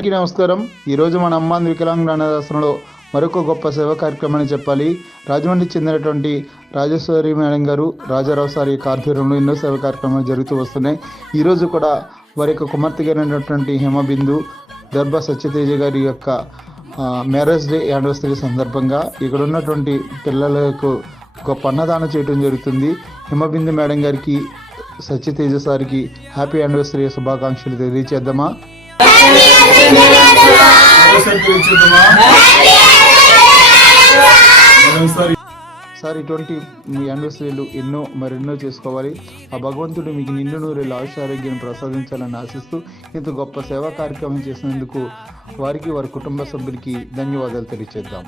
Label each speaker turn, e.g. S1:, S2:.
S1: అందరికీ నమస్కారం. ఈరోజు మన అమ్మాంది వికలాంగుల అనాథాశ్రమంలో మరొక గొప్ప సేవా కార్యక్రమాన్ని చెప్పాలి. రాజమండ్రి చెందినటువంటి రాజేశ్వరి మేడం గారు రాజారావు సార్ యొక్క ఆధ్వర్యంలో ఎన్నో సేవా కార్యక్రమాలు జరుగుతూ వస్తున్నాయి. ఈరోజు కూడా వారి యొక్క కుమార్తె గారైనటువంటి హిమబిందు దర్భ సత్యతేజ గారి యొక్క మ్యారేజ్ డే యానివర్సరీ సందర్భంగా ఇక్కడ ఉన్నటువంటి పిల్లలకు గొప్ప అన్నదానం చేయడం జరుగుతుంది. హిమబిందు మేడం గారికి సత్యతేజ సార్కి హ్యాపీ యానివర్సరీ శుభాకాంక్షలు తెలియచేద్దామా? సార్ ఇటువంటి మీ యానివర్సరీలు ఎన్నో మరెన్నో చేసుకోవాలి. ఆ భగవంతుడు మీకు నిండు నూరేళ్ళు ఆయుష ఆరోగ్యం ప్రసాదించాలని ఆశిస్తూ ఇంత గొప్ప సేవా కార్యక్రమం చేసినందుకు వారికి వారి కుటుంబ సభ్యులకి ధన్యవాదాలు తెలియచేద్దాం.